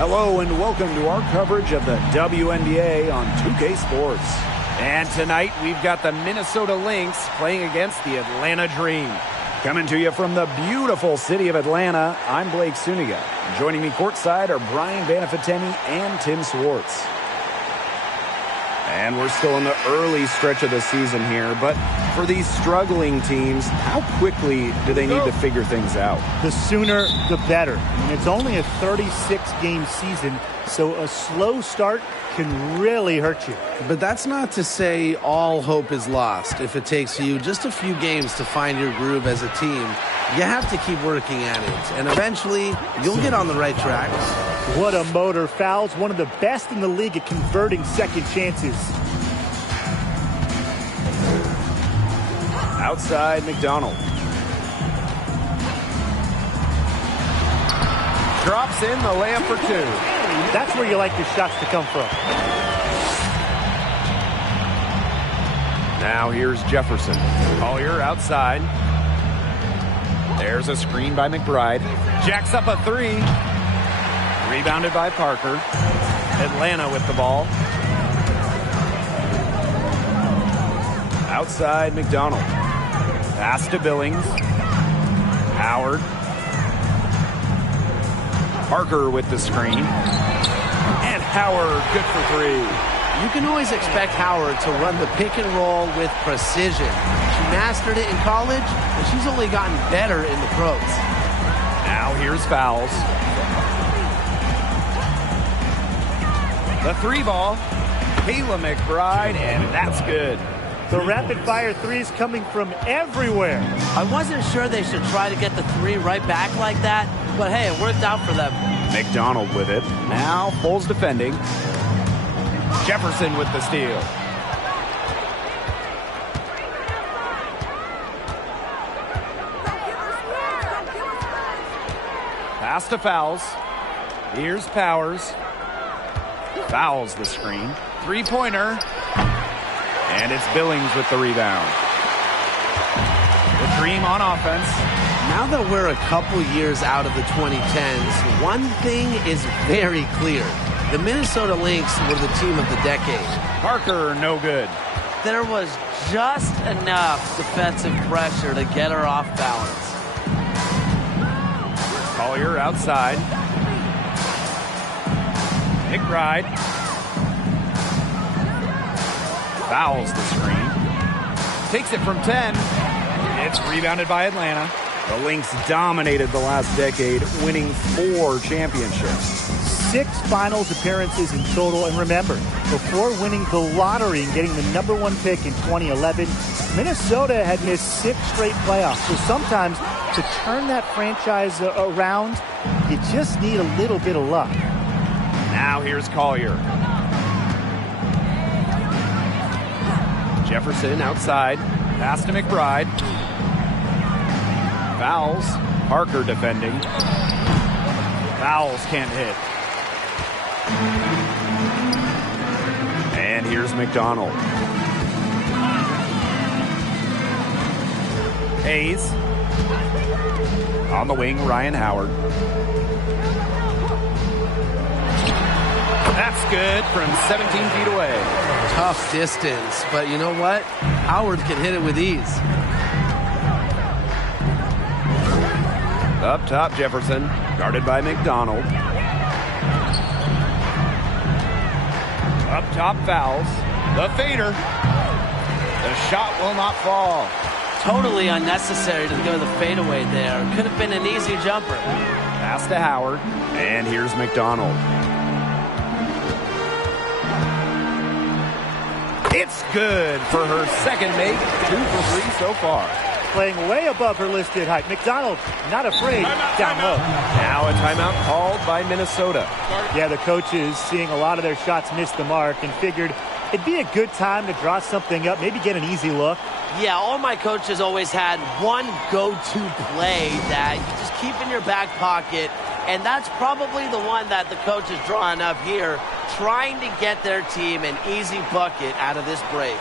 Hello and welcome to our coverage of the WNBA on 2K Sports. And tonight we've got the Minnesota Lynx playing against the Atlanta Dream. Coming to you from the beautiful city of Atlanta, I'm Blake Suniga. Joining me courtside are Brian Banafiteni and Tim Swartz. And we're still in the early stretch of the season here, but for these struggling teams, how quickly do they need to figure things out? The sooner, the better. I mean, it's only a 36-game season, so a slow start can really hurt you. But that's not to say all hope is lost. If it takes you just a few games to find your groove as a team, you have to keep working at it, and eventually you'll get on the right track. What a motor. Fouls, one of the best in the league at converting second chances. Outside McDonald. Drops in the layup for two. That's where you like your shots to come from. Now here's Jefferson. Collier outside. There's a screen by McBride. Jacks up a three. Rebounded by Parker. Atlanta with the ball. Outside McDonald. Pass to Billings. Howard. Parker with the screen. And Howard good for three. You can always expect Howard to run the pick and roll with precision. She mastered it in college, and she's only gotten better in the pros. Now here's fouls. The three ball. Kayla McBride, and that's good. The rapid-fire threes coming from everywhere. I wasn't sure they should try to get the three right back like that, but hey, it worked out for them. McDonald with it. Now Foles defending. Jefferson with the steal. Pass to Fouls. Here's Powers. Fouls the screen. Three-pointer. And it's Billings with the rebound. The Dream on offense. Now that we're a couple years out of the 2010s, one thing is very clear. The Minnesota Lynx were the team of the decade. Parker, no good. There was just enough defensive pressure to get her off balance. Collier outside. McBride. Fouls the screen. Takes it from 10. It's rebounded by Atlanta. The Lynx dominated the last decade, winning 4 championships. 6 finals appearances in total. And remember, before winning the lottery and getting the #1 pick in 2011, Minnesota had missed 6 straight playoffs. So sometimes to turn that franchise around, you just need a little bit of luck. Now here's Collier. Jefferson outside. Pass to McBride. Fouls. Parker defending. Fouls can't hit. And here's McDonald. Hayes. On the wing, Ryan Howard. That's good from 17 feet away. Tough distance, but you know what? Howard can hit it with ease. Up top, Jefferson, guarded by McDonald. Up top, Fouls. The fader. The shot will not fall. Totally unnecessary to go the fadeaway there. Could have been an easy jumper. Pass to Howard, and here's McDonald. It's good for her second make. 2 for 3 so far. Playing way above her listed height. McDonald, not afraid, down low. Now a timeout called by Minnesota. Yeah, the coaches seeing a lot of their shots miss the mark and figured it'd be a good time to draw something up, maybe get an easy look. Yeah, all my coaches always had one go-to play that you just keep in your back pocket, and that's probably the one that the coach is drawing up here, trying to get their team an easy bucket out of this break.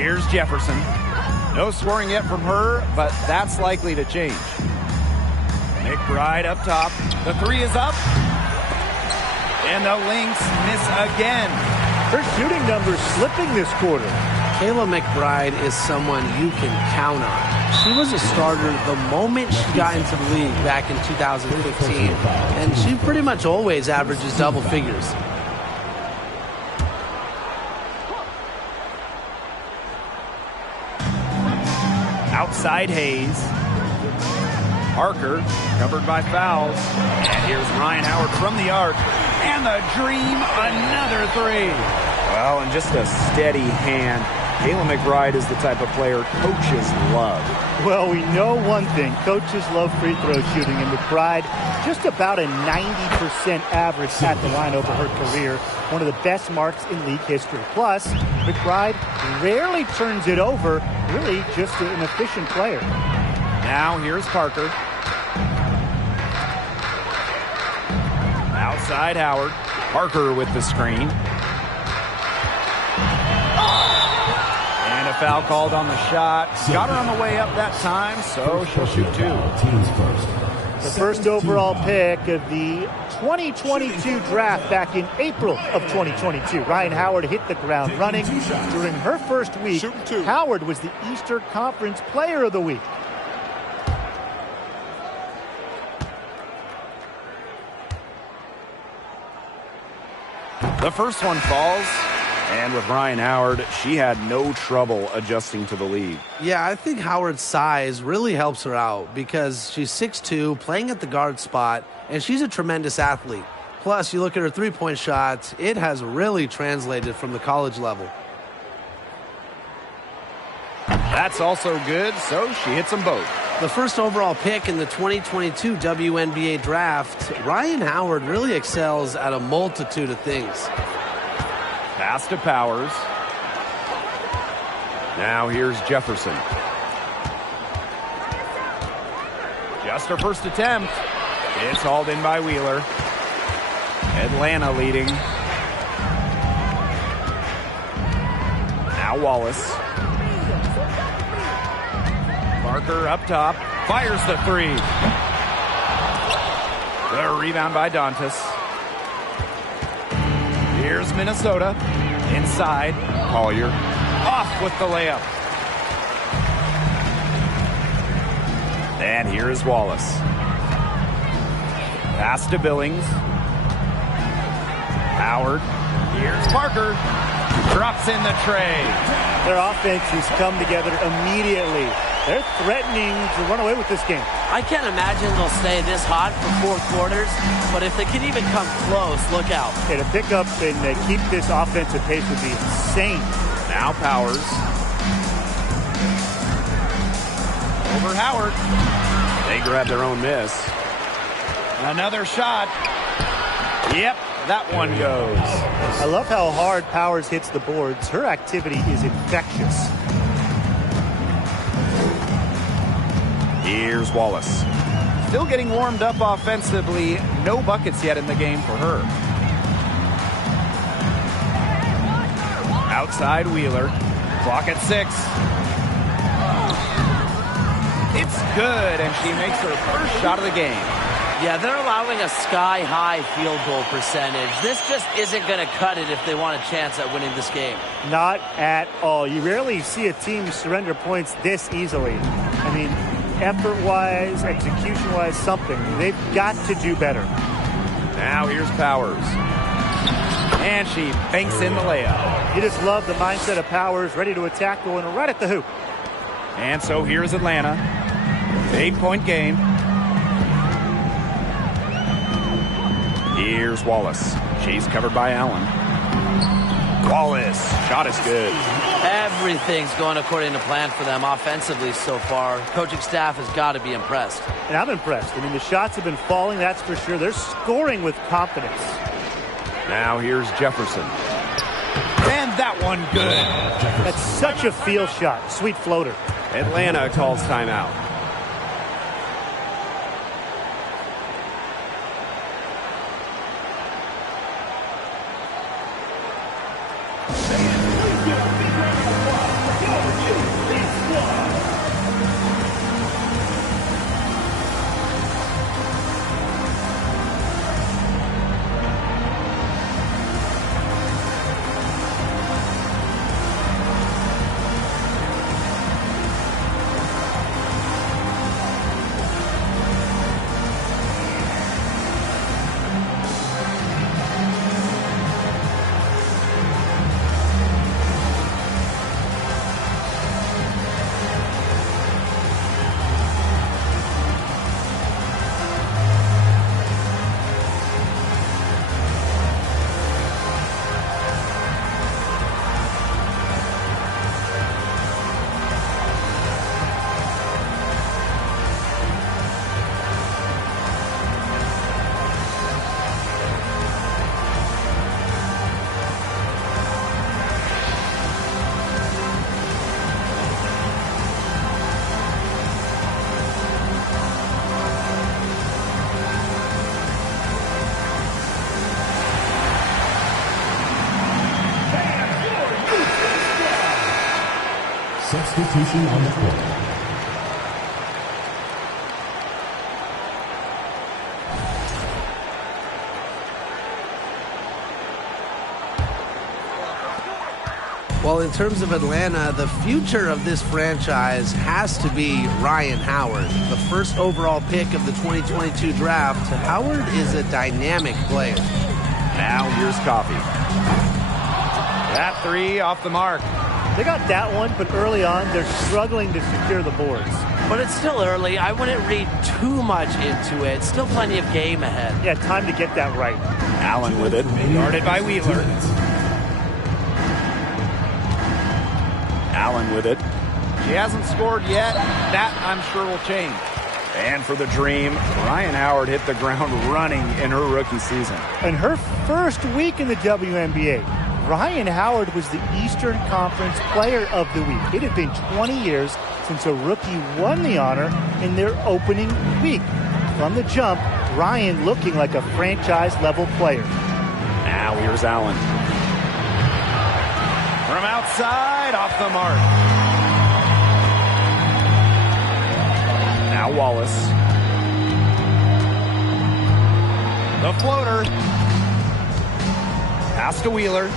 Here's Jefferson. No scoring yet from her, but that's likely to change. McBride up top. The three is up. And the Lynx miss again. Her shooting numbers slipping this quarter. Kayla McBride is someone you can count on. She was a starter the moment she got into the league back in 2015, and she pretty much always averages double figures. Outside Hayes. Parker covered by fouls. And here's Ryan Howard from the arc. And the dream, another three. Well, and just a steady hand. Kayla McBride is the type of player coaches love. Well, we know one thing. Coaches love free throw shooting, and McBride just about a 90% average at the line over her career. One of the best marks in league history. Plus, McBride rarely turns it over. Really just an efficient player. Now here's Parker. Outside Howard. Parker with the screen. And a foul called on the shot. Got her on the way up that time, so she'll shoot two. The first overall pick of the 2022 draft back in April of 2022. Ryan Howard hit the ground running. During her first week, Howard was the Eastern Conference Player of the Week. The first one falls, and with Ryan Howard, she had no trouble adjusting to the league. Yeah, I think Howard's size really helps her out because she's 6'2", playing at the guard spot, and she's a tremendous athlete. Plus, you look at her three-point shots, it has really translated from the college level. That's also good, so she hits them both. The first overall pick in the 2022 WNBA draft, Ryan Howard really excels at a multitude of things. Pass to Powers. Now here's Jefferson. Just her first attempt. It's hauled in by Wheeler. Atlanta leading. Now Wallace. Parker up top. Fires the three. The rebound by Dantas. Here's Minnesota. Inside. Collier. Off with the layup. And here is Wallace. Pass to Billings. Howard. Here's Parker. Drops in the tray. Their offenses come together immediately. They're threatening to run away with this game. I can't imagine they'll stay this hot for 4 quarters, but if they can even come close, look out. Okay, to pick up and keep this offensive pace would be insane. Now Powers. Over Howard. They grab their own miss. Another shot. Yep, that one goes. I love how hard Powers hits the boards. Her activity is infectious. Here's Wallace. Still getting warmed up offensively. No buckets yet in the game for her. Outside Wheeler. Clock at 6. It's good, and she makes her first shot of the game. Yeah, they're allowing a sky-high field goal percentage. This just isn't going to cut it if they want a chance at winning this game. Not at all. You rarely see a team surrender points this easily. I mean, effort-wise, execution-wise, something. They've got to do better. Now here's Powers. And she banks in the layup. You just love the mindset of Powers, ready to attack, going right at the hoop. And so here's Atlanta. 8-point game. Here's Wallace. She's covered by Allen. Wallace. Shot is good. Everything's going according to plan for them offensively so far. Coaching staff has got to be impressed. And I'm impressed. I mean, the shots have been falling, that's for sure. They're scoring with confidence. Now here's Jefferson. And that one good. That's such a feel shot. Sweet floater. Atlanta calls timeout. Substitution on the court. Well, in terms of Atlanta, the future of this franchise has to be Ryan Howard, the first overall pick of the 2022 draft. Howard is a dynamic player. Now here's Coffee. That three off the mark. They got that one, but early on, they're struggling to secure the boards. But it's still early. I wouldn't read too much into it. Still plenty of game ahead. Yeah, time to get that right. Allen with it. Guarded by Wheeler. Allen with it. She hasn't scored yet. That, I'm sure, will change. And for the Dream, Ryan Howard hit the ground running in her rookie season. In her first week in the WNBA, Ryan Howard was the Eastern Conference Player of the Week. It had been 20 years since a rookie won the honor in their opening week. From the jump, Ryan looking like a franchise-level player. Now here's Allen. From outside, off the mark. Now Wallace. The floater. Pass to Wheeler.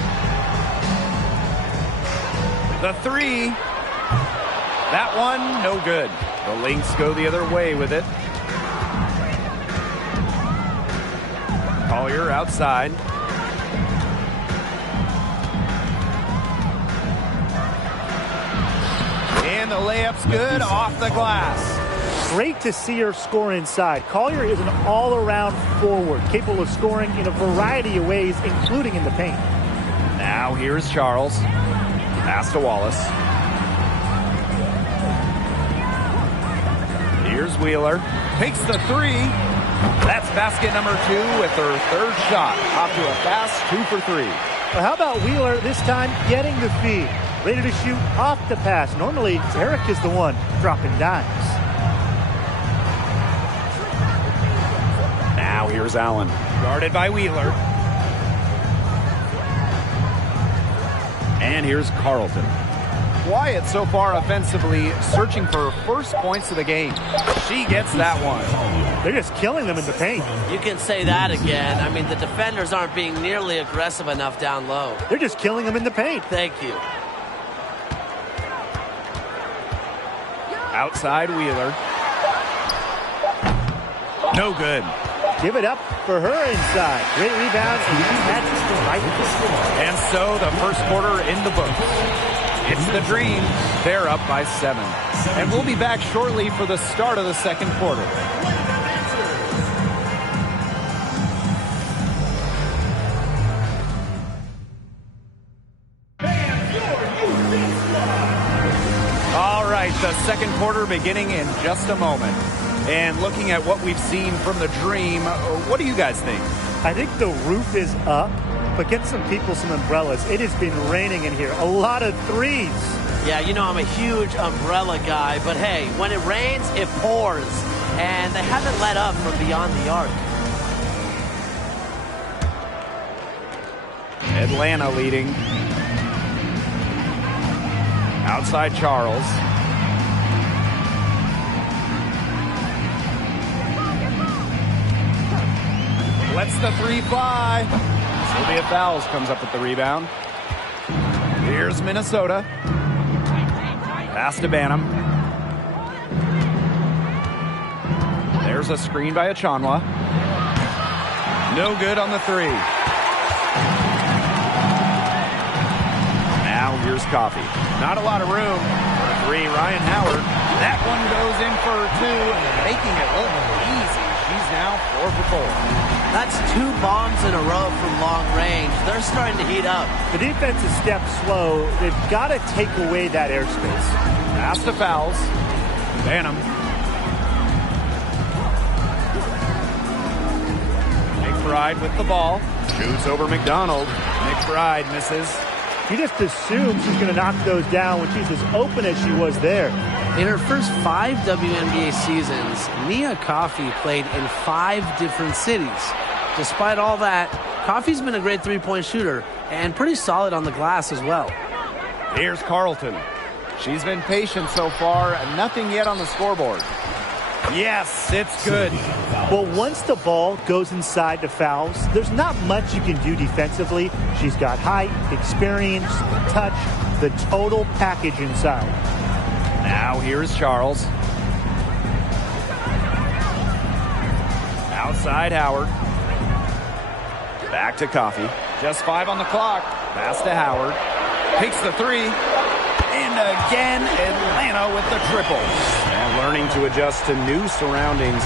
The three. That one, no good. The Lynx go the other way with it. Collier outside. And the layup's good off the glass. Great to see her score inside. Collier is an all-around forward, capable of scoring in a variety of ways, including in the paint. Now here's Charles. Pass to Wallace. Here's Wheeler. Takes the three. That's basket number 2 with her third shot. Off to a fast 2 for 3. Well, how about Wheeler this time getting the feed? Ready to shoot off the pass. Normally, Eric is the one dropping dimes. Now here's Allen. Guarded by Wheeler. And here's Carlton. Quiet so far offensively, searching for her first points of the game. She gets that one. They're just killing them in the paint. You can say that again. I mean, the defenders aren't being nearly aggressive enough down low. They're just killing them in the paint. Thank you. Outside Wheeler. No good. Give it up for her inside. Great rebound, and she matches the right foot. And so the first quarter in the books. It's the Dream. They're up by 7. And we'll be back shortly for the start of the second quarter. All right, the second quarter beginning in just a moment. And looking at what we've seen from the Dream, what do you guys think? I think the roof is up, but get some people some umbrellas. It has been raining in here. A lot of threes. Yeah, you know I'm a huge umbrella guy, but hey, when it rains, it pours. And they haven't let up from beyond the arc. Atlanta leading. Outside Charles. Lets the three fly. Sylvia Fowles comes up with the rebound. Here's Minnesota. Pass to Banham. There's a screen by Achanwa. No good on the three. Now here's Coffey. Not a lot of room for a three. Ryan Howard. That one goes in for two, making it look easy. She's now 4 for 4. That's 2 bombs in a row from long range. They're starting to heat up. The defense is stepped slow. They've got to take away that airspace. Pass to Fowles. Banham. McBride with the ball. Shoots over McDonald. McBride misses. She just assumes she's going to knock those down when she's as open as she was there. In her first 5 WNBA seasons, Nia Coffey played in 5 different cities. Despite all that, Coffey's been a great three-point shooter and pretty solid on the glass as well. Here's Carlton. She's been patient so far, and nothing yet on the scoreboard. Yes, it's good. Well, once the ball goes inside the Fowles, there's not much you can do defensively. She's got height, experience, touch, the total package inside. Now here's Charles. Outside Howard. Back to Coffey. Just 5 on the clock. Pass to Howard. Takes the three. And again, Atlanta with the triple. And learning to adjust to new surroundings,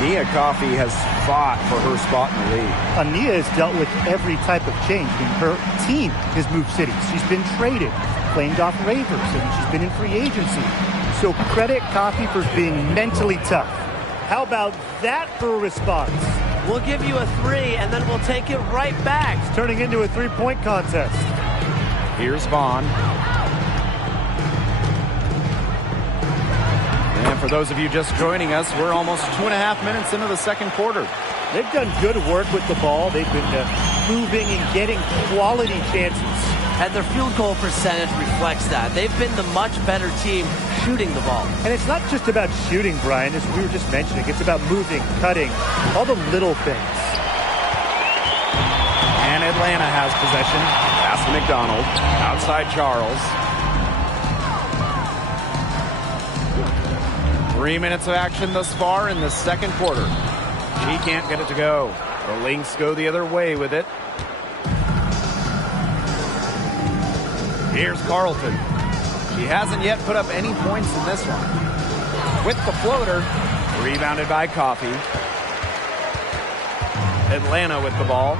Nia Coffey has fought for her spot in the league. Nia has dealt with every type of change. Her team has moved cities. She's been traded, claimed off waivers, and she's been in free agency. So credit Coffey for being mentally tough. How about that for a response? We'll give you a 3, and then we'll take it right back. It's turning into a three-point contest. Here's Vaughn. And for those of you just joining us, we're almost 2.5 minutes into the second quarter. They've done good work with the ball. They've been moving and getting quality chances. And their field goal percentage reflects that. They've been the much better team shooting the ball. And it's not just about shooting, Brian, as we were just mentioning. It's about moving, cutting, all the little things. And Atlanta has possession. Pass to McDonald. Outside Charles. 3 minutes of action thus far in the second quarter. She can't get it to go. The Lynx go the other way with it. Here's Carlton. She hasn't yet put up any points in this one. With the floater, rebounded by Coffey. Atlanta with the ball.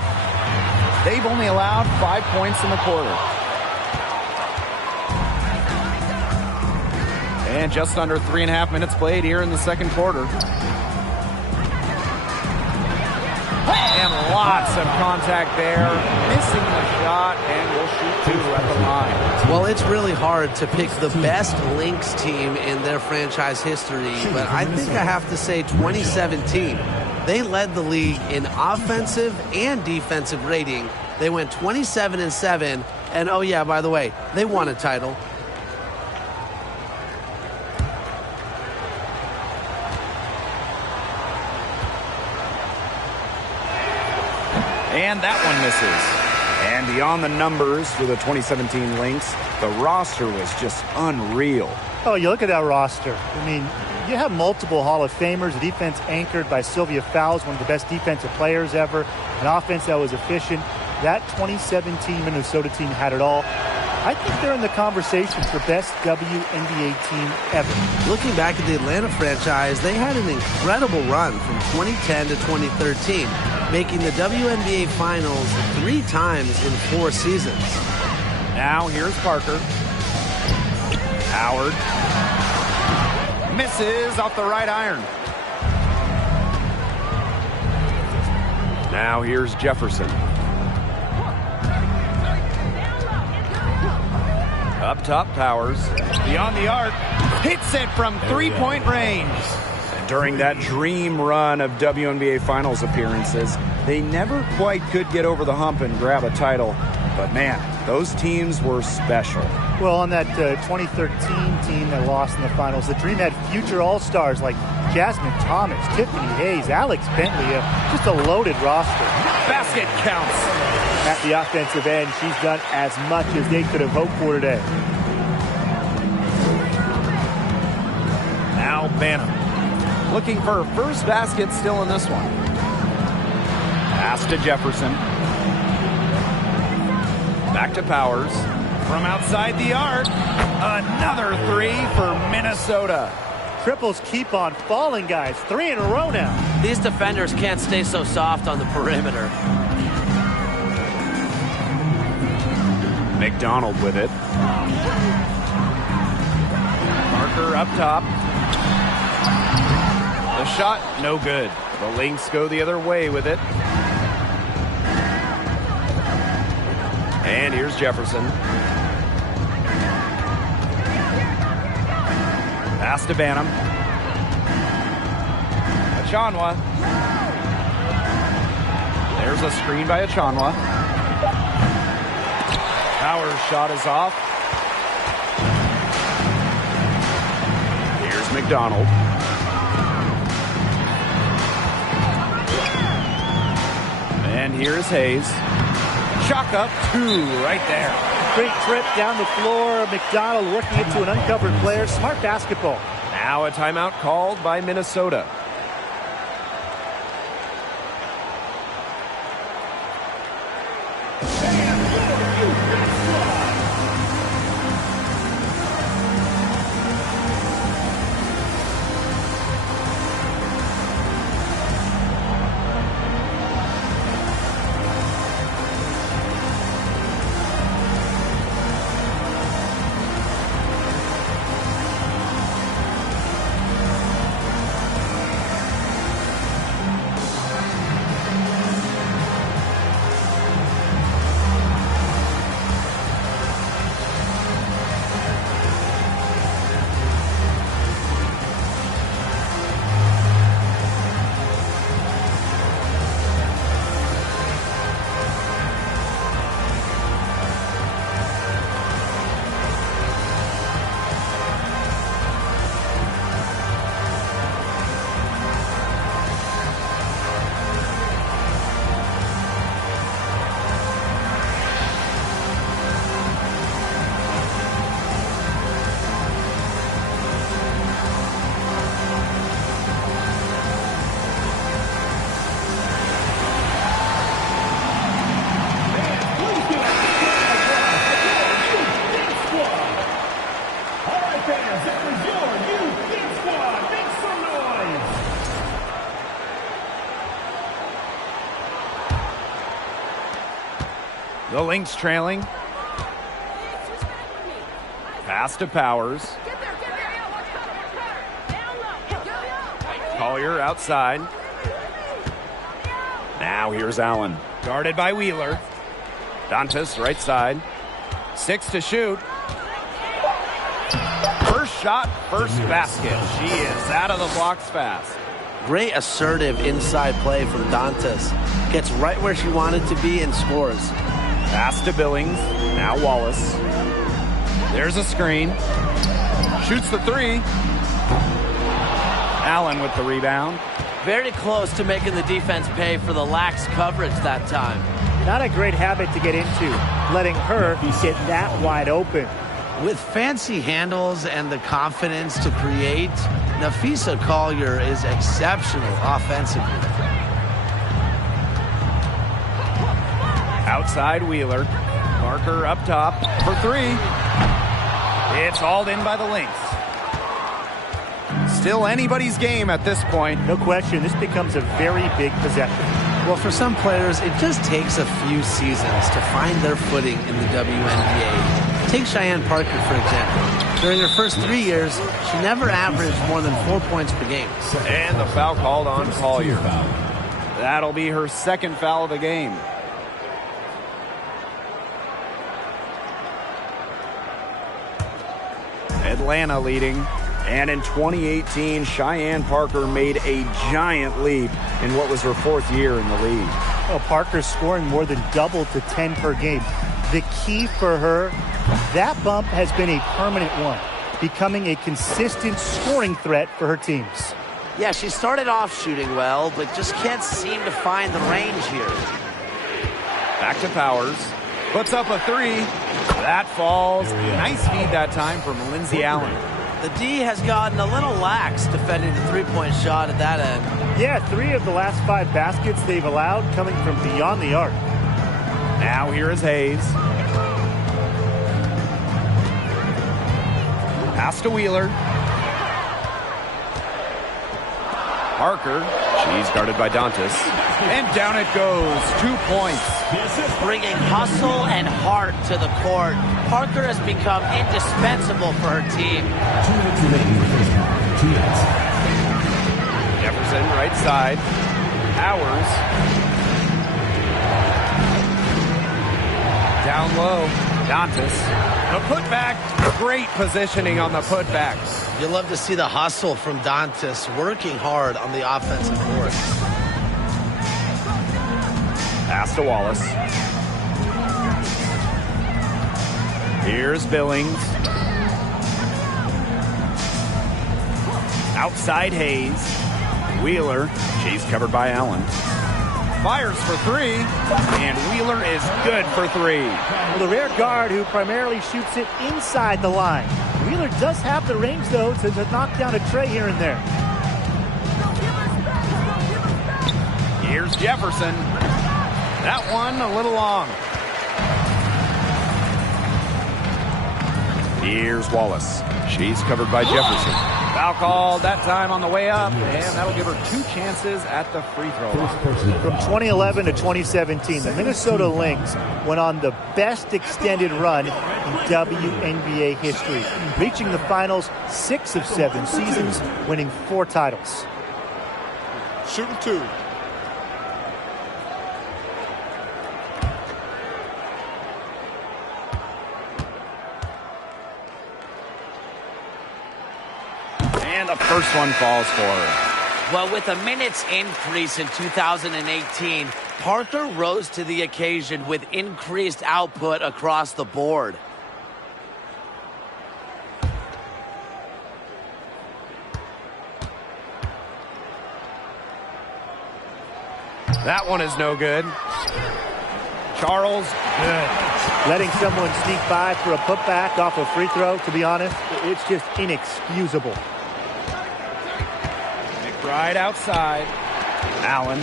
They've only allowed 5 points in the quarter. And just under 3.5 minutes played here in the second quarter. And lots of contact there. Missing the shot, and will shoot 2 at the line. Well, it's really hard to pick the best Lynx team in their franchise history, but I think I have to say 2017. They led the league in offensive and defensive rating. They went 27-7, and oh yeah, by the way, they won a title. And that one misses. And beyond the numbers for the 2017 Lynx, the roster was just unreal. Oh, you look at that roster. I mean, you have multiple Hall of Famers, a defense anchored by Sylvia Fowles, one of the best defensive players ever, an offense that was efficient. That 2017 Minnesota team had it all. I think they're in the conversation for best WNBA team ever. Looking back at the Atlanta franchise, they had an incredible run from 2010 to 2013, making the WNBA Finals 3 times in 4 seasons. Now here's Parker. Howard. Misses off the right iron. Now here's Jefferson. Up top, Powers. Beyond the arc. Hits it from three-point range. And during that dream run of WNBA Finals appearances, they never quite could get over the hump and grab a title. But man, those teams were special. Well, on that 2013 team that lost in the finals, the Dream had future All-Stars like Jasmine Thomas, Tiffany Hayes, Alex Bentley, just a loaded roster. Basket counts. At the offensive end, she's done as much as they could have hoped for today. Now Banham looking for her first basket still in this one. Pass to Jefferson. Back to Powers. From outside the arc, another three for Minnesota. Triples keep on falling, guys. 3 in a row now. These defenders can't stay so soft on the perimeter. McDonald with it. Parker up top. The shot, no good. The Lynx go the other way with it. And here's Jefferson. Pass to Banham. Achanwa. There's a screen by Achanwa. Powers' shot is off. Here's McDonald. And here's Hayes. Chalk up 2 right there. Great trip down the floor. McDonald working it to an uncovered player. Smart basketball. Now a timeout called by Minnesota. The Lynx trailing. Pass to Powers. Collier outside. Now here's Allen. Guarded by Wheeler. Dantas right side. 6 to shoot. First shot, first basket. She is out of the blocks fast. Great assertive inside play from Dantas. Gets right where she wanted to be and scores. Pass to Billings. Now Wallace. There's a screen. Shoots the 3. Allen with the rebound. Very close to making the defense pay for the lax coverage that time. Not a great habit to get into, letting her get that wide open. With fancy handles and the confidence to create, Napheesa Collier is exceptional offensively. Outside Wheeler. Parker up top for 3. It's hauled in by the Lynx. Still anybody's game at this point. No question, this becomes a very big possession. Well, for some players, it just takes a few seasons to find their footing in the WNBA. Take Cheyenne Parker, for example. During her first 3 years, she never averaged more than 4 points per game. And the foul called on Collier. That'll be her second foul of the game. Atlanta leading. And in 2018, Cheyenne Parker made a giant leap in what was her 4th year in the league. Well, Parker's scoring more than double to 10 per game. The key for her, that bump has been a permanent one, becoming a consistent scoring threat for her teams. Yeah, she started off shooting well, but just can't seem to find the range here. Back to Powers. Puts up a three. That falls. Nice feed that time from Lindsay Allen. The D has gotten a little lax defending the three-point shot at that end. Yeah, 3 of the last 5 baskets they've allowed coming from beyond the arc. Now here is Hayes. Pass to Wheeler. Parker. She's guarded by Dantas. And down it goes. 2 points. Bringing hustle and heart to the court. Parker has become indispensable for her team. 2 minutes remaining in the first half. 2 minutes. Jefferson, right side. Powers. Down low. Dantas. The putback. Great positioning on the putback. You love to see the hustle from Dantas working hard on the offensive board. Pass to Wallace. Here's Billings. Outside Hayes. Wheeler. She's covered by Allen. Fires for 3. And Wheeler is good for 3. Well, the rare guard who primarily shoots it inside the line. Wheeler does have the range, though, to knock down a tray here and there. Here's Jefferson. That one a little long. Here's Wallace. She's covered by Jefferson. Foul called that time on the way up, and that'll give her 2 chances at the free throw line. From 2011 to 2017, the Minnesota Lynx went on the best extended run in WNBA history, reaching the finals 6 of 7 seasons, winning 4 titles. Shooting 2. And the first one falls for her. Well, with a minutes increase in 2018, Parker rose to the occasion with increased output across the board. That one is no good. Charles, good. Letting someone sneak by for a putback off a free throw, to be honest, it's just inexcusable. McBride outside. Allen.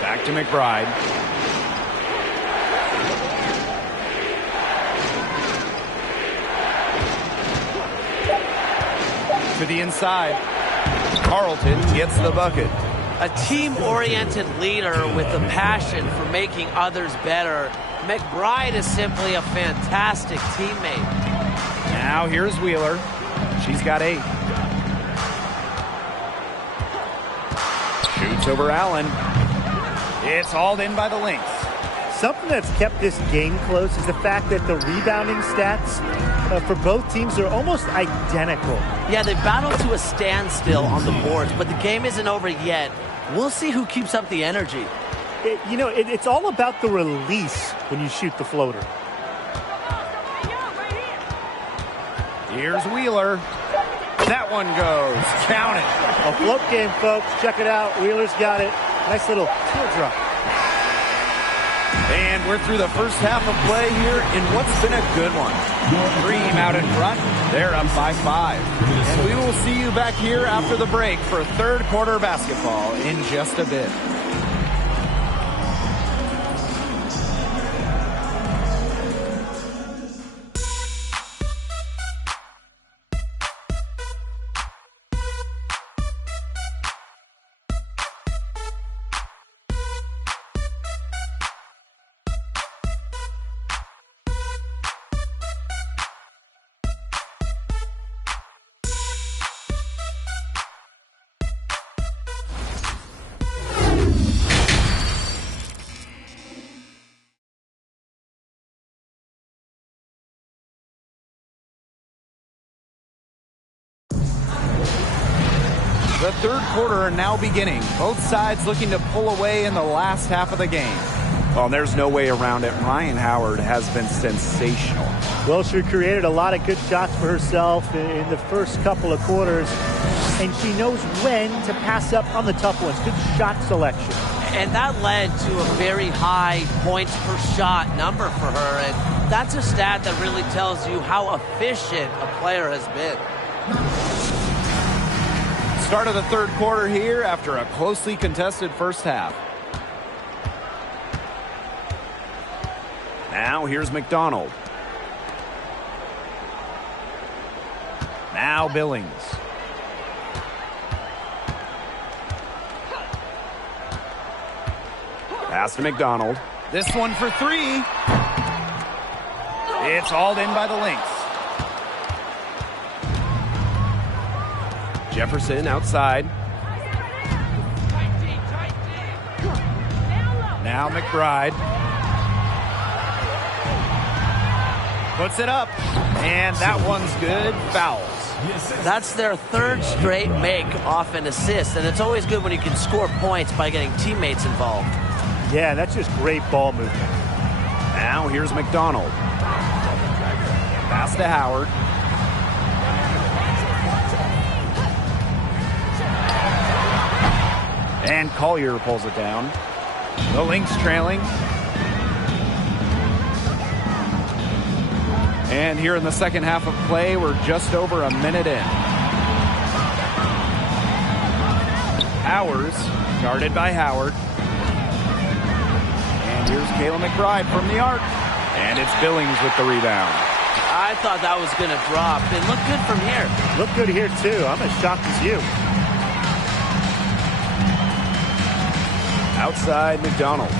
Back to McBride. To the inside. Carlton gets the bucket. A team-oriented leader with a passion for making others better. McBride is simply a fantastic teammate. Now here's Wheeler. She's got 8. Shoots over Allen. It's hauled in by the Lynx. Something that's kept this game close is the fact that the rebounding stats for both teams are almost identical. Yeah, they battled to a standstill on the boards, but the game isn't over yet. We'll see who keeps up the energy. It's all about the release when you shoot the floater. Here's Wheeler. That one goes. Count it. A float game, folks. Check it out. Wheeler's got it. Nice little teardrop. And we're through the first half of play here in what's been a good one. Dream out in front. They're up by 5. And we will see you back here after the break for third quarter basketball in just a bit. The third quarter now beginning. Both sides looking to pull away in the last half of the game. Well, there's no way around it. Ryan Howard has been sensational. Well, she created a lot of good shots for herself in the first couple of quarters, and she knows when to pass up on the tough ones. Good shot selection. And that led to a very high points per shot number for her, and that's a stat that really tells you how efficient a player has been. Start of the third quarter here after a closely contested first half. Now here's McDonald. Now Billings. Pass to McDonald. This one for three. It's hauled in by the Lynx. Jefferson outside. Now McBride. Puts it up. And that one's good. Fouls. That's their third straight make off an assist, and it's always good when you can score points by getting teammates involved. Yeah, that's just great ball movement. Now here's McDonald. Pass to Howard. And Collier pulls it down. The Lynx trailing. And here in the second half of play, we're just over a minute in. Powers, guarded by Howard. And here's Kayla McBride from the arc. And it's Billings with the rebound. I thought that was going to drop. It looked good from here. Looked good here, too. I'm as shocked as you. Outside McDonald.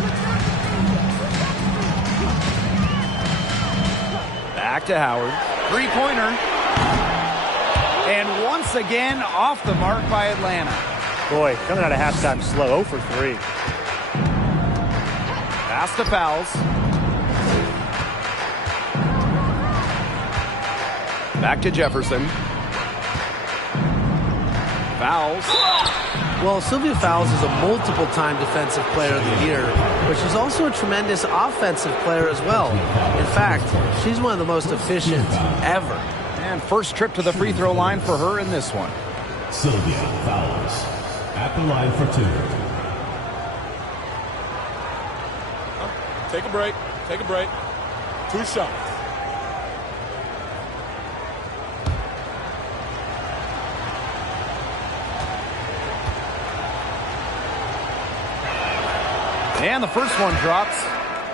Back to Howard. Three-pointer. And once again, off the mark by Atlanta. Boy, coming out of halftime slow, 0 for 3. Pass to Fouls. Back to Jefferson. Fouls. Well, Sylvia Fowles is a multiple-time Defensive Player of the Year, but she's also a tremendous offensive player as well. In fact, she's one of the most efficient ever. And first trip to the free throw line for her in this one. Sylvia Fowles at the line for two. Take a break. Take a break. 2 shots. And the first one drops.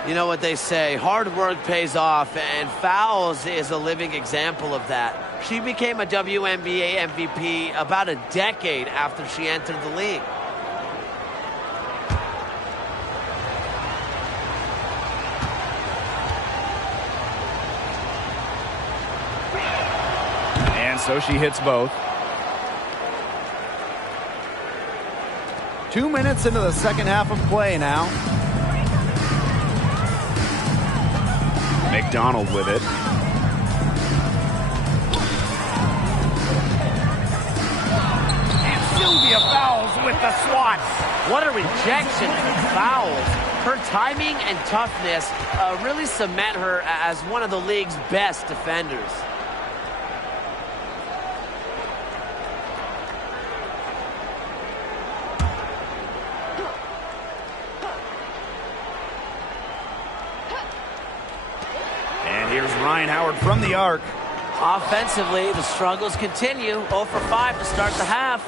You know what they say, hard work pays off, and Fowles is a living example of that. She became a WNBA MVP about a decade after she entered the league. And so she hits both. 2 minutes into the second half of play now. McDonald with it. And Sylvia Fowles with the swat. What a rejection from Fowles. Her timing and toughness really cement her as one of the league's best defenders. Here's Ryan Howard from the arc. Offensively, the struggles continue. 0 for 5 to start the half.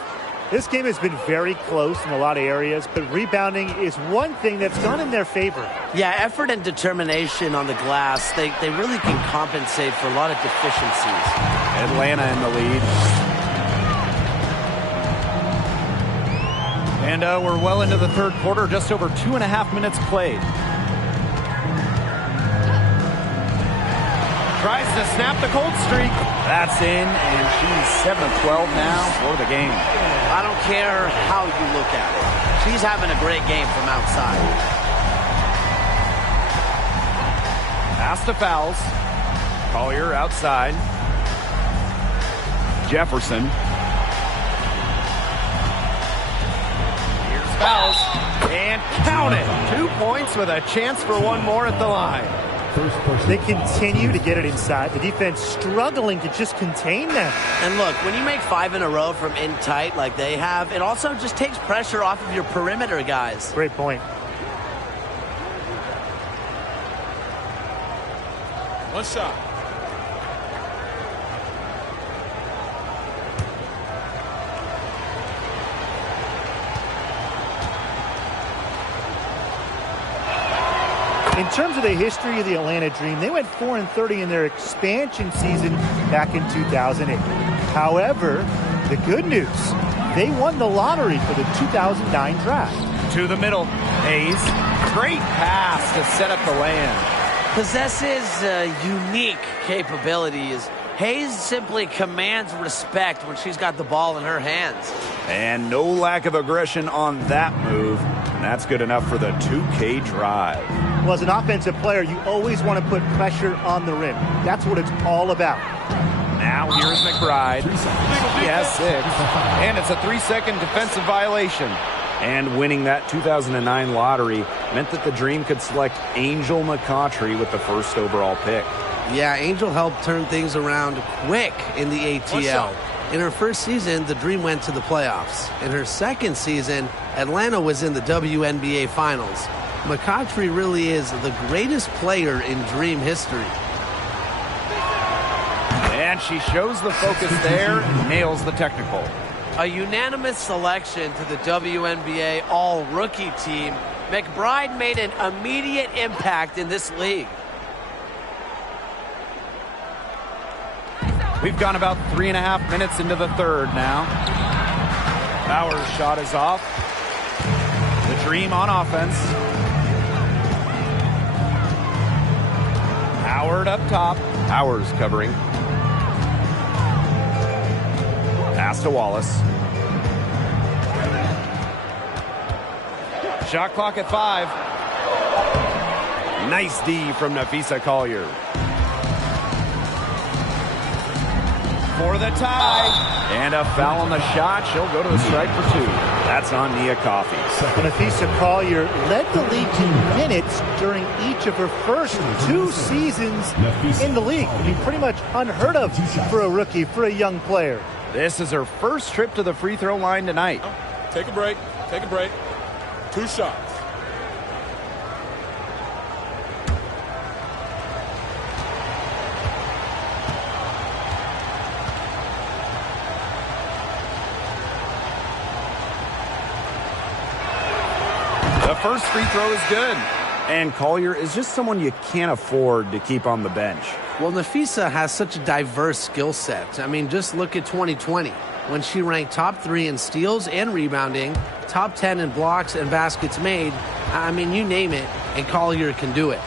This game has been very close in a lot of areas, but rebounding is one thing that's gone in their favor. Yeah, effort and determination on the glass, they really can compensate for a lot of deficiencies. Atlanta in the lead. And we're well into the third quarter, just over 2.5 minutes played. Tries to snap the cold streak. That's in, and she's 7 of 12 now for the game. I don't care how you look at it. She's having a great game from outside. Pass to Fowles. Collier outside. Jefferson. Here's Fowles. And And count it. 2 points with a chance for one more at the line. They continue to get it inside. The defense struggling to just contain them. And look, when you make 5 in a row from in tight like they have, it also just takes pressure off of your perimeter guys. Great point. One shot. In terms of the history of the Atlanta Dream, they went 4-30 in their expansion season back in 2008. However, the good news, they won the lottery for the 2009 draft. To the middle. Hayes. Great pass to set up the lay-in. Possesses unique capabilities. Hayes simply commands respect when she's got the ball in her hands. And no lack of aggression on that move. And that's good enough for the 2K drive. Well, as an offensive player, you always want to put pressure on the rim. That's what it's all about. Now here's McBride. He has 6. And it's a 3-second defensive violation. And winning that 2009 lottery meant that the Dream could select Angel McCautry with the first overall pick. Yeah, Angel helped turn things around quick in the ATL. In her first season, the Dream went to the playoffs. In her second season, Atlanta was in the WNBA Finals. McCautry really is the greatest player in Dream history. And she shows the focus there, nails the technical. A unanimous selection to the WNBA All-Rookie team. McBride made an immediate impact in this league. We've gone about 3.5 minutes into the third now. Bauer's shot is off. The Dream on offense. Howard up top. Howard's covering. Pass to Wallace. Shot clock at 5. Nice D from Nafisa Collier. For the tie. And a foul on the shot. She'll go to the strike for 2. That's on Nia Coffey. Nafisa Collier led the league in minutes during each of her first 2 seasons in the league. I mean, pretty much unheard of for a rookie, for a young player. This is her first trip to the free throw line tonight. Take a break. Take a break. 2 shots. The first free throw is good. And Collier is just someone you can't afford to keep on the bench. Well, Nafisa has such a diverse skill set. I mean, just look at 2020 when she ranked top 3 in steals and rebounding, top 10 in blocks and baskets made. I mean, you name it, and Collier can do it.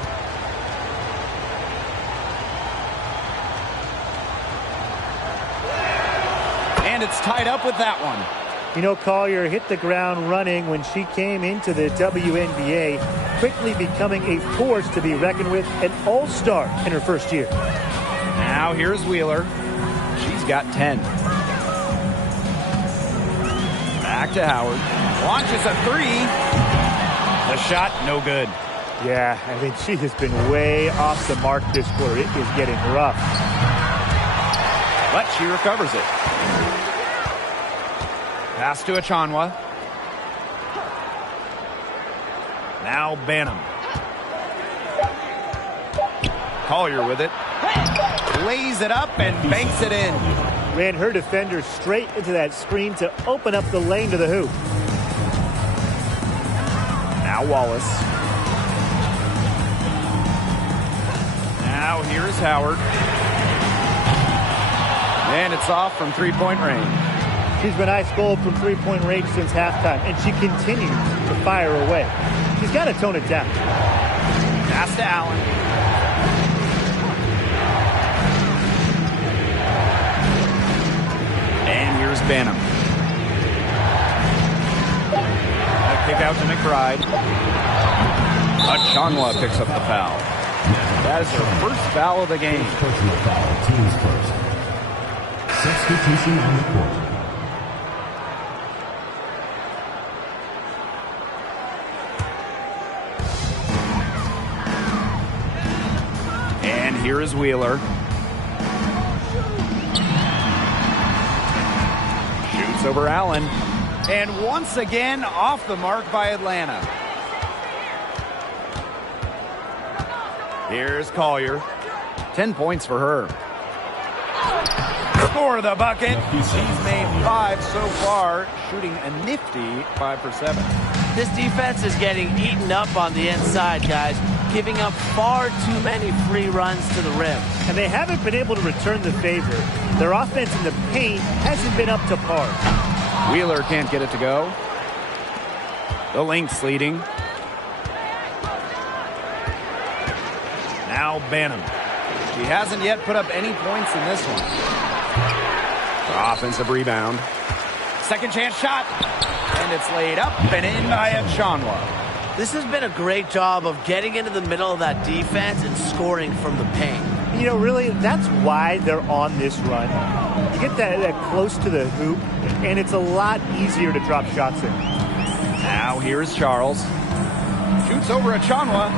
And it's tied up with that one. You know, Collier hit the ground running when she came into the WNBA, quickly becoming a force to be reckoned with, an all-star in her first year. Now here's Wheeler. She's got 10. Back to Howard. Launches a 3. The shot, no good. Yeah, I mean, she has been way off the mark this quarter. It is getting rough. But she recovers it. Pass to Achanwa. Now Banham. Collier with it. Lays it up and banks it in. Ran her defender straight into that screen to open up the lane to the hoop. Now Wallace. Now here's Howard. And it's off from three-point range. She's been ice cold from three-point range since halftime, and she continues to fire away. She's got to tone it down. Pass to Allen. And here's Banham. A kick out to McBride. Achanwa picks up the foul. That is her first foul of the game. Personal foul, teams first. Substitution on the court. And here is Wheeler. Shoots over Allen. And once again, off the mark by Atlanta. Here's Collier. 10 points for her. For the bucket. She's made 5 so far, shooting a nifty 5 for 7. This defense is getting eaten up on the inside, guys, giving up far too many free runs to the rim. And they haven't been able to return the favor. Their offense in the paint hasn't been up to par. Wheeler can't get it to go. The Lynx leading. Now Banham. She hasn't yet put up any points in this one. Offensive rebound. Second chance shot. And it's laid up and in by Echanwa. This has been a great job of getting into the middle of that defense and scoring from the paint. You know, really, that's why they're on this run. You get that close to the hoop, and it's a lot easier to drop shots in. Now here's Charles. Shoots over Echanwa.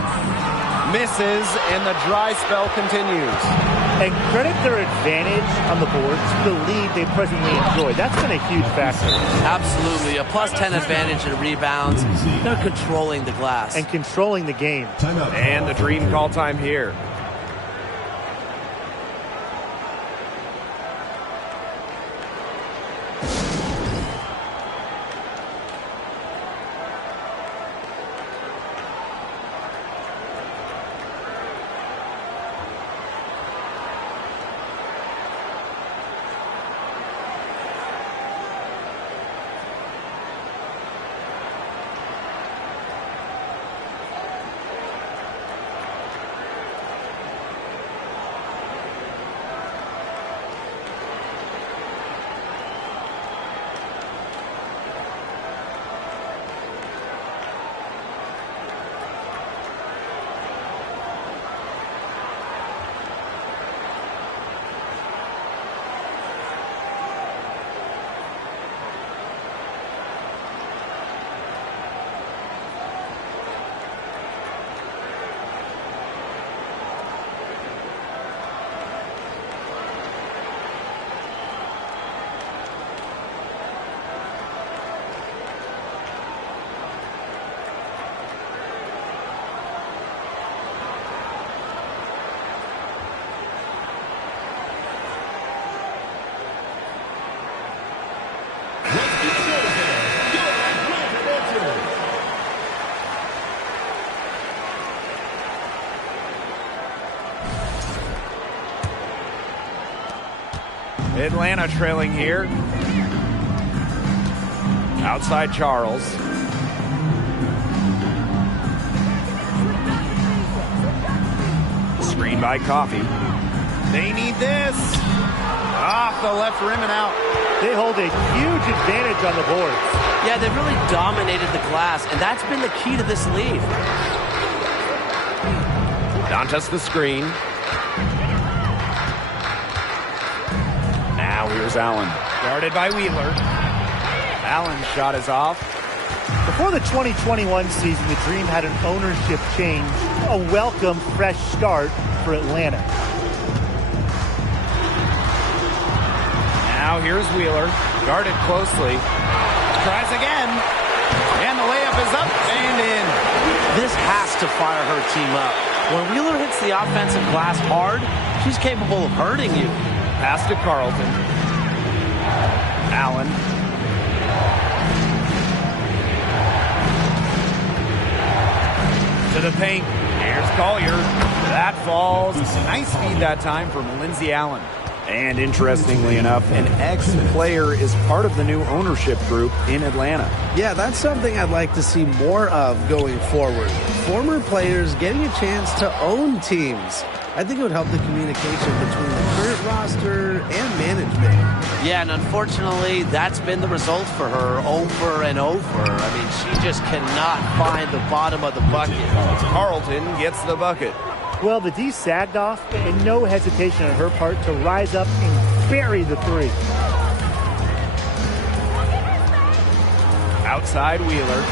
Misses, and the dry spell continues. And credit their advantage on the boards for the lead they presently enjoy. That's been a huge factor. Absolutely. A plus 10 advantage in rebounds. They're controlling the glass. And controlling the game. And the Dream call time here. Atlanta trailing here. Outside Charles. Screen by Coffey. They need this. Off the left rim and out. They hold a huge advantage on the boards. Yeah, they've really dominated the glass, and that's been the key to this lead. Dantas the screen. Now here's Allen. Guarded by Wheeler. Allen's shot is off. Before the 2021 season, the Dream had an ownership change. A welcome, fresh start for Atlanta. Now here's Wheeler. Guarded closely. Tries again. And the layup is up and in. This has to fire her team up. When Wheeler hits the offensive glass hard, she's capable of hurting you. Pass to Carlton. Allen. To the paint. Here's Collier. That falls. Nice feed that time from Lindsey Allen. And interestingly enough, an ex-player is part of the new ownership group in Atlanta. Yeah, that's something I'd like to see more of going forward. Former players getting a chance to own teams. I think it would help the communication between the current roster and management. Yeah, and unfortunately, that's been the result for her over and over. I mean, she just cannot find the bottom of the bucket. Carlton gets the bucket. Well, the D sagged off, and no hesitation on her part to rise up and bury the three. Outside Wheeler.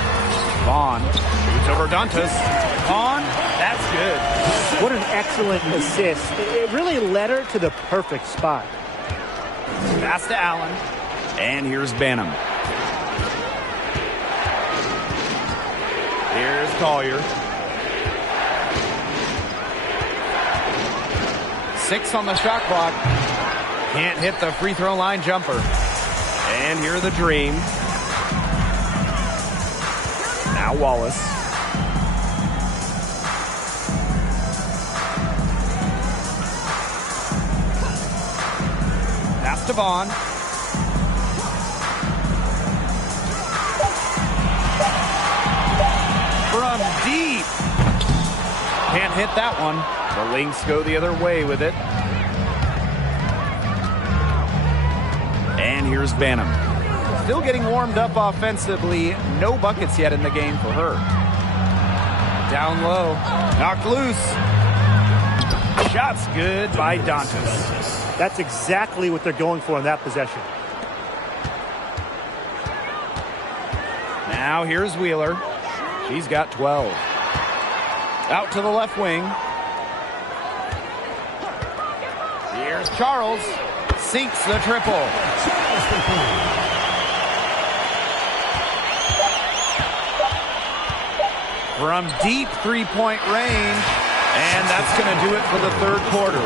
Vaughn shoots over Dantas. Vaughn, that's good. What an excellent assist. It really led her to the perfect spot. Pass to Allen. And here's Banham. Here's Collier. 6 on the shot clock. Can't hit the free throw line jumper. And here the Dream. Now Wallace. Pass to Vaughn. From deep. Can't hit that one. The Lynx go the other way with it. And here's Banham. Still getting warmed up offensively. No buckets yet in the game for her. Down low. Knocked loose. Shot's good by Dantas. That's exactly what they're going for in that possession. Now here's Wheeler. She's got 12. Out to the left wing. Here's Charles. Sinks the triple. From deep three-point range. And that's going to do it for the third quarter.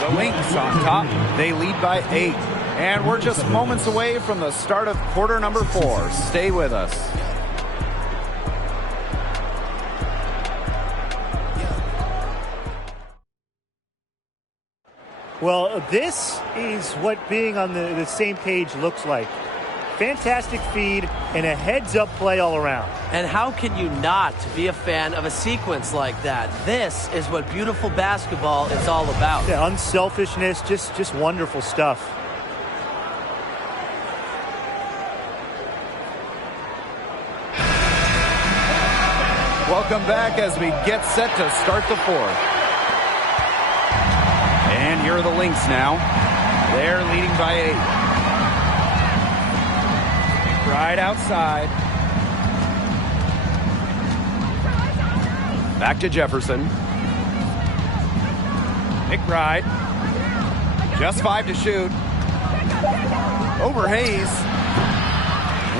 The Lynx on top. They lead by 8. And we're just moments away from the start of quarter number 4. Stay with us. Well, this is what being on the same page looks like. Fantastic feed and a heads-up play all around. And how can you not be a fan of a sequence like that? This is what beautiful basketball is all about. Yeah, unselfishness, just wonderful stuff. Welcome back as we get set to start the fourth. And here are the Lynx now. They're leading by 8. Right outside. Back to Jefferson. McBride. Just 5 to shoot. Over Hayes.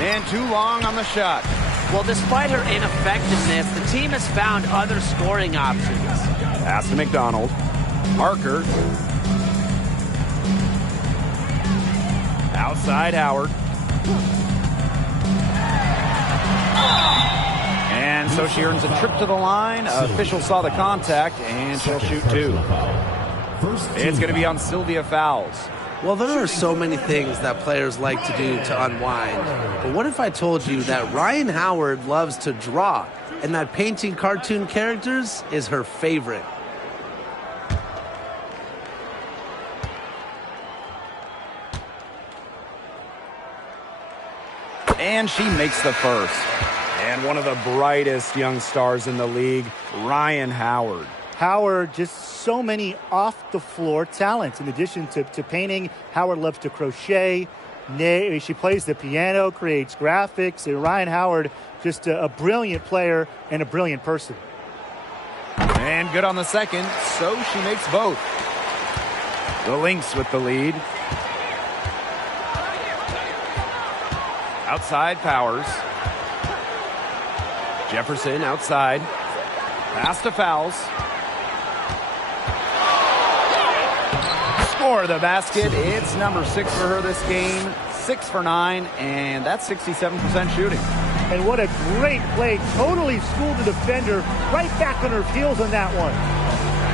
And too long on the shot. Well, despite her ineffectiveness, the team has found other scoring options. Pass to McDonald. Parker. Outside Howard. And so she earns a trip to the line. Official saw the contact, and she'll shoot 2. It's going to be on Sylvia Fowles. Well, there are so many things that players like to do to unwind. But what if I told you that Ryan Howard loves to draw, and that painting cartoon characters is her favorite? And she makes the first. And one of the brightest young stars in the league, Ryan Howard. Howard, just so many off-the-floor talents. In addition to painting, Howard loves to crochet. She plays the piano, creates graphics. And Ryan Howard, just a brilliant player and a brilliant person. And good on the second, so she makes both. The Lynx with the lead. Outside Powers. Jefferson outside. Pass to Fowles. Score the basket. It's number 6 for her this game. 6 for 9, and that's 67% shooting. And what a great play. Totally schooled the defender. Right back on her heels on that one.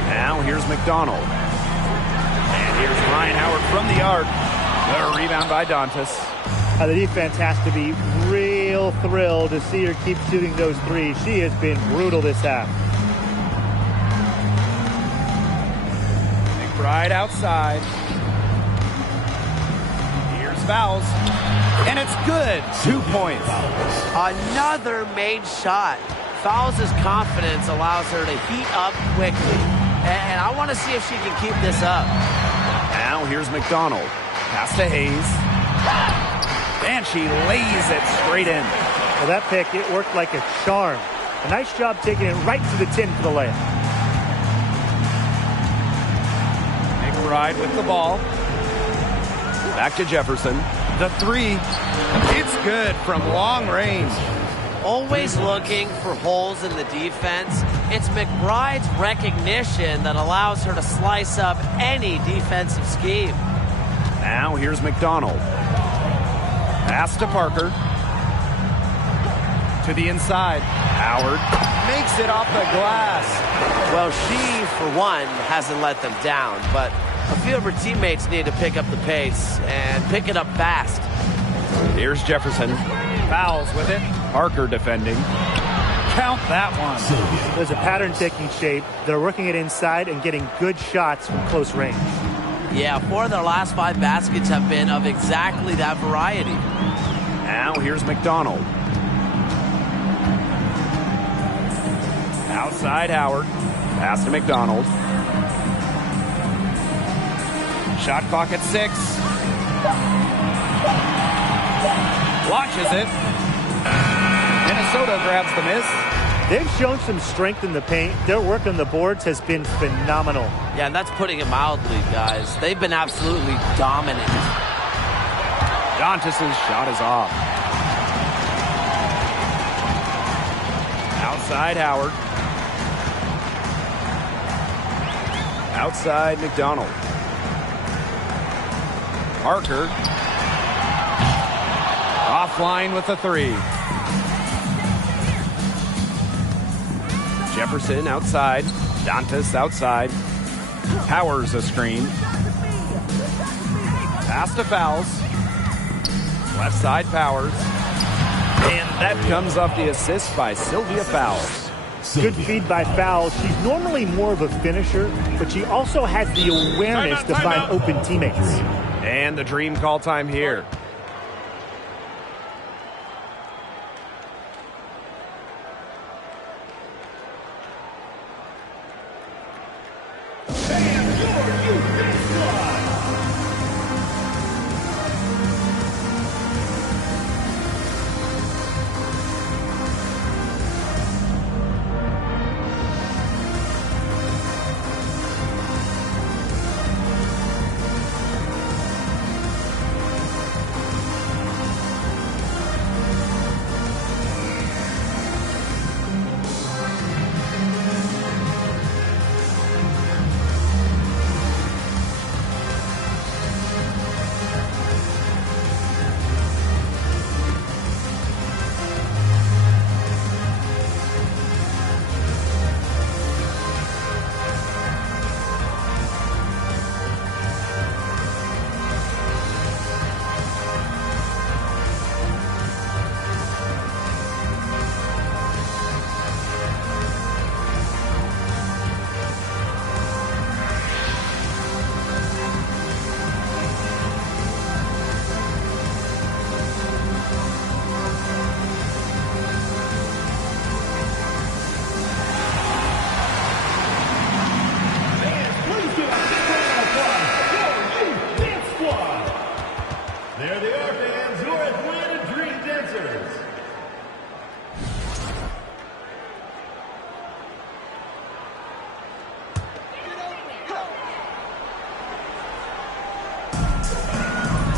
Now here's McDonald. And here's Ryan Howard from the arc. The rebound by Dantas. The defense has to be real thrilled to see her keep shooting those threes. She has been brutal this half. McBride outside. Here's Fowles. And it's good. 2 points. Another made shot. Fowles' confidence allows her to heat up quickly. And I want to see if she can keep this up. Now here's McDonald. Pass to Hayes. And she lays it straight in. Well, that pick, it worked like a charm. A nice job taking it right to the tin for the layup. McBride with the ball. Back to Jefferson. The three. It's good from long range. Always looking for holes in the defense. It's McBride's recognition that allows her to slice up any defensive scheme. Now here's McDonald. Pass to Parker. To the inside. Howard makes it off the glass. Well, she, for one, hasn't let them down, but a few of her teammates need to pick up the pace and pick it up fast. Here's Jefferson. Fouls with it. Parker defending. Count that one. There's a pattern taking shape. They're working it inside and getting good shots from close range. Yeah, 4 of their last 5 baskets have been of exactly that variety. Now here's McDonald. Outside Howard. Pass to McDonald. Shot clock at 6. Launches it. Minnesota grabs the miss. They've shown some strength in the paint. Their work on the boards has been phenomenal. Yeah, and that's putting it mildly, guys. They've been absolutely dominant. Dantas' shot is off. Outside Howard. Outside McDonald. Parker. Offline with the 3. Jefferson outside. Dantas outside. Powers a screen. Pass to Fouls. Left side Powers. And that comes off the assist by Sylvia Fouls. Good feed by Fouls. She's normally more of a finisher, but she also has the awareness to find open teammates. And the dream call time here.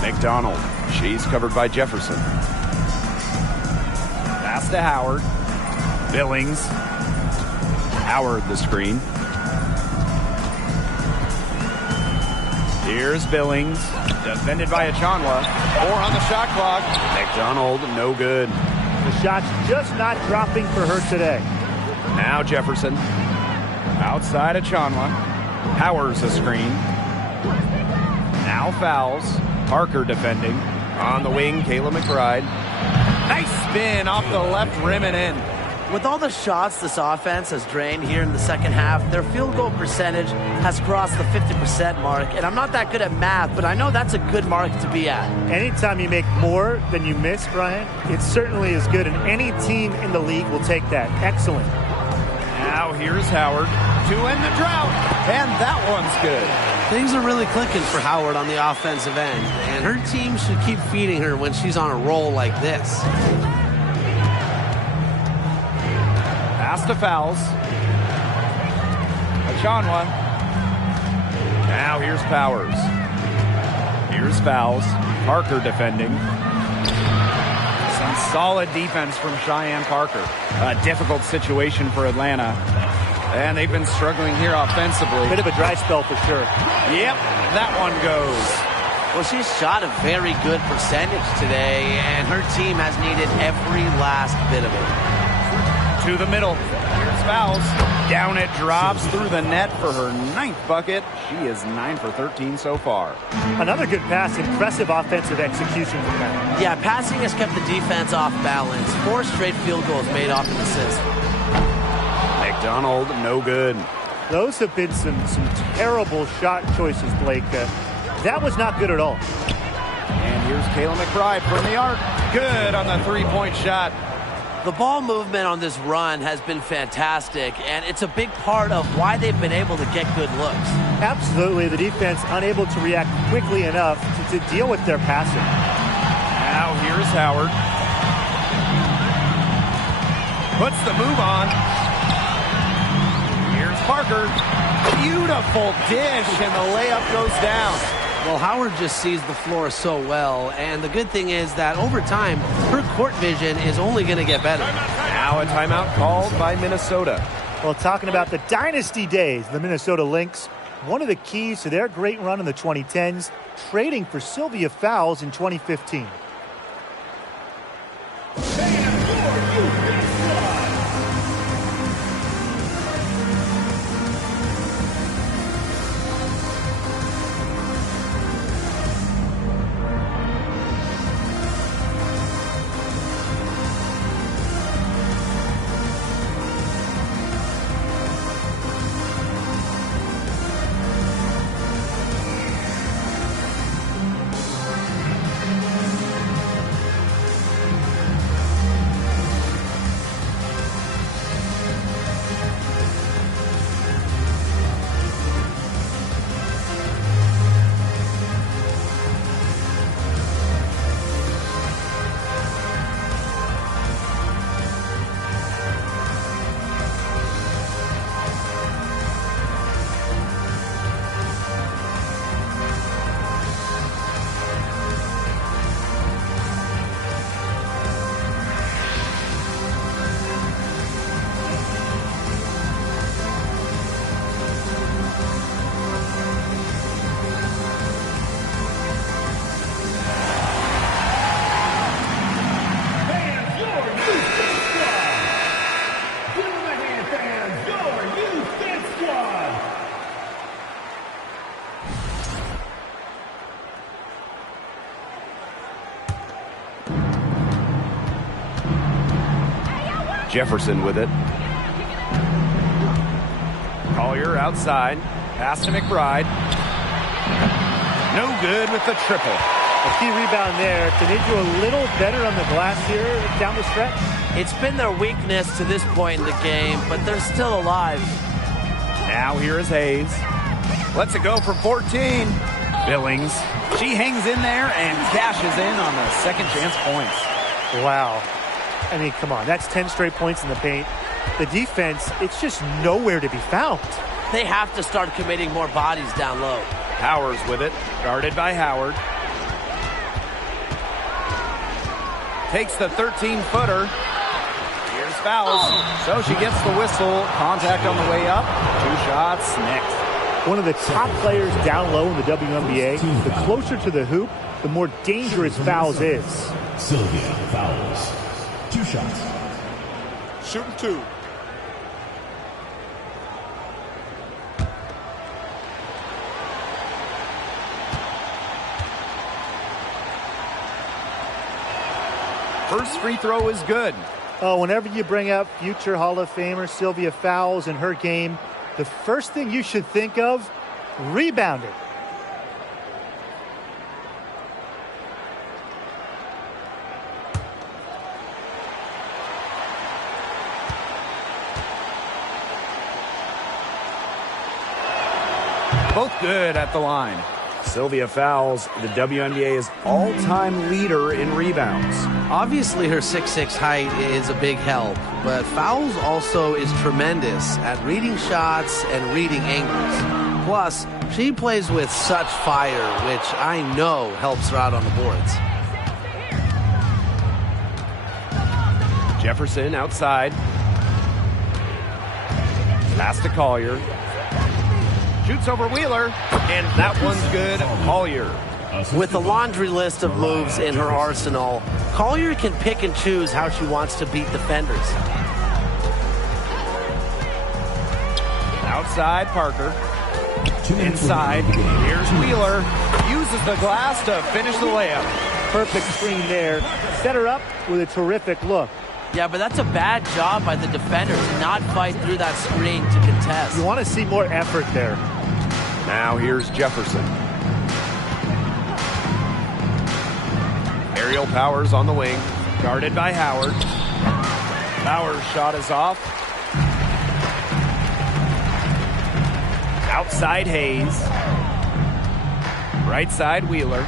McDonald. She's covered by Jefferson. Pass to Howard. Billings. Howard the screen. Here's Billings. Defended by Achanwa. 4 on the shot clock. McDonald, no good. The shot's just not dropping for her today. Now Jefferson. Outside Achanwa. Powers a screen. Now Fouls. Parker defending. On the wing, Kayla McBride. Nice spin off the left rim and in. With all the shots this offense has drained here in the second half, their field goal percentage has crossed the 50% mark. And I'm not that good at math, but I know that's a good mark to be at. Anytime you make more than you miss, Brian, it certainly is good. And any team in the league will take that. Excellent. Now here's Howard to end the drought. And that one's good. Things are really clicking for Howard on the offensive end. And her team should keep feeding her when she's on a roll like this. Pass to Fouls. Achanwa. Now here's Powers. Here's fouls. Parker defending. Some solid defense from Cheyenne Parker. A difficult situation for Atlanta. And they've been struggling here offensively. Bit of a dry spell for sure. Yep, that one goes. Well, she's shot a very good percentage today, and her team has needed every last bit of it. To the middle. Here's fouls. Down it drops through the net for her 9th bucket. She is 9 for 13 so far. Another good pass. Impressive offensive execution from them. Yeah, passing has kept the defense off balance. 4 straight field goals made off an assist. McDonald, no good. Those have been some terrible shot choices, Blake. That was not good at all. And here's Kayla McBride from the arc. Good on the 3-point shot. The ball movement on this run has been fantastic, and it's a big part of why they've been able to get good looks. Absolutely. The defense unable to react quickly enough to deal with their passing. Now here's Howard. Puts the move on. Here's Parker. Beautiful dish, and the layup goes down. Well, Howard just sees the floor so well, and the good thing is that over time, her court vision is only going to get better. Now a timeout called by Minnesota. Well, talking about the dynasty days, the Minnesota Lynx, one of the keys to their great run in the 2010s, trading for Sylvia Fowles in 2015. Jefferson with it. Collier outside. Pass to McBride. No good with the triple. A key rebound there. Can they do a little better on the glass here down the stretch? It's been their weakness to this point in the game, but they're still alive. Now here is Hayes. Lets it go from 14. Billings. She hangs in there and cashes in on the second chance points. Wow. I mean, come on. That's 10 straight points in the paint. The defense, it's just nowhere to be found. They have to start committing more bodies down low. Powers with it. Guarded by Howard. Takes the 13-footer. Here's fouls. So she gets the whistle. Contact on the way up. 2 shots next. One of the top players down low in the WNBA. The closer to the hoop, the more dangerous Fowles is. Sylvia Fowles. 2 shots. Shooting 2. First free throw is good. Oh, whenever you bring up future Hall of Famer Sylvia Fowles and her game, the first thing you should think of, rebounding. Both good at the line. Sylvia Fowles, the WNBA's all-time leader in rebounds. Obviously, her 6'6" height is a big help, but Fowles also is tremendous at reading shots and reading angles. Plus, she plays with such fire, which I know helps her out on the boards. Jefferson outside. Pass to Collier. Shoots over Wheeler, and that one's good. Collier. With a laundry list of moves in her arsenal, Collier can pick and choose how she wants to beat defenders. Outside, Parker. Inside, here's Wheeler. Uses the glass to finish the layup. Perfect screen there. Set her up with a terrific look. Yeah, but that's a bad job by the defender to not fight through that screen to contest. You want to see more effort there. Now here's Jefferson. Aerial Powers on the wing. Guarded by Howard. Powers' shot is off. Outside Hayes. Right side Wheeler.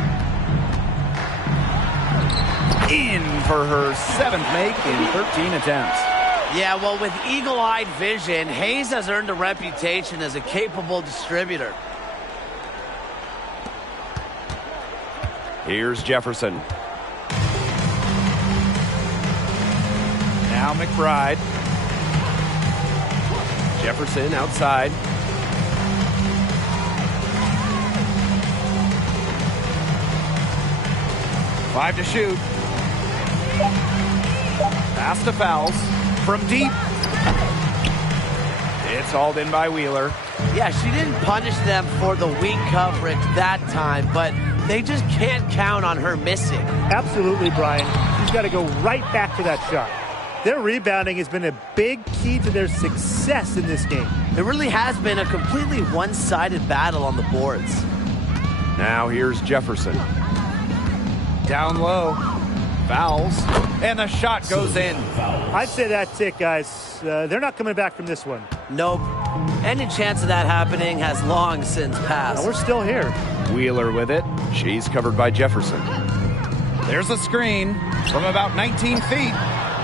In for her 7th make in 13 attempts. Yeah, well, with eagle-eyed vision, Hayes has earned a reputation as a capable distributor. Here's Jefferson. Now McBride. Jefferson outside. Five to shoot. Pass to Fowles. From deep. It's hauled in by Wheeler. Yeah, she didn't punish them for the weak coverage that time, but they just can't count on her missing. Absolutely, Brian. She's got to go right back to that shot. Their rebounding has been a big key to their success in this game. It really has been a completely one-sided battle on the boards. Now here's Jefferson. Down low. Fouls. And the shot goes in. I'd say that's it, guys. They're not coming back from this one. Nope. Any chance of that happening has long since passed. Now we're still here. Wheeler with it. She's covered by Jefferson. There's a screen from about 19 feet.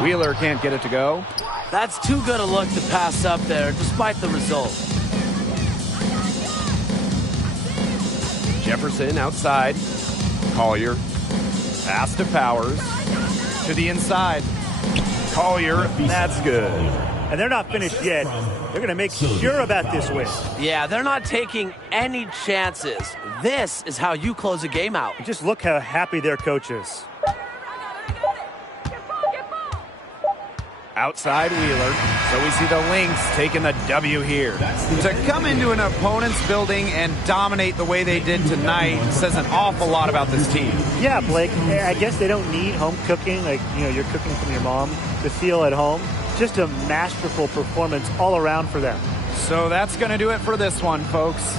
Wheeler can't get it to go. That's too good a look to pass up there, despite the result. Jefferson outside. Collier. Pass to Powers. To the inside. Collier. That's good. And they're not finished yet. They're going to make sure about this win. Yeah, they're not taking any chances. This is how you close a game out. Just look how happy their coach is. Outside Wheeler. So we see the Lynx taking the W here. To come into an opponent's building and dominate the way they did tonight says an awful lot about this team. Yeah, Blake, I guess they don't need home cooking, like, you're cooking from your mom, to feel at home. Just a masterful performance all around for them. So that's going to do it for this one, folks.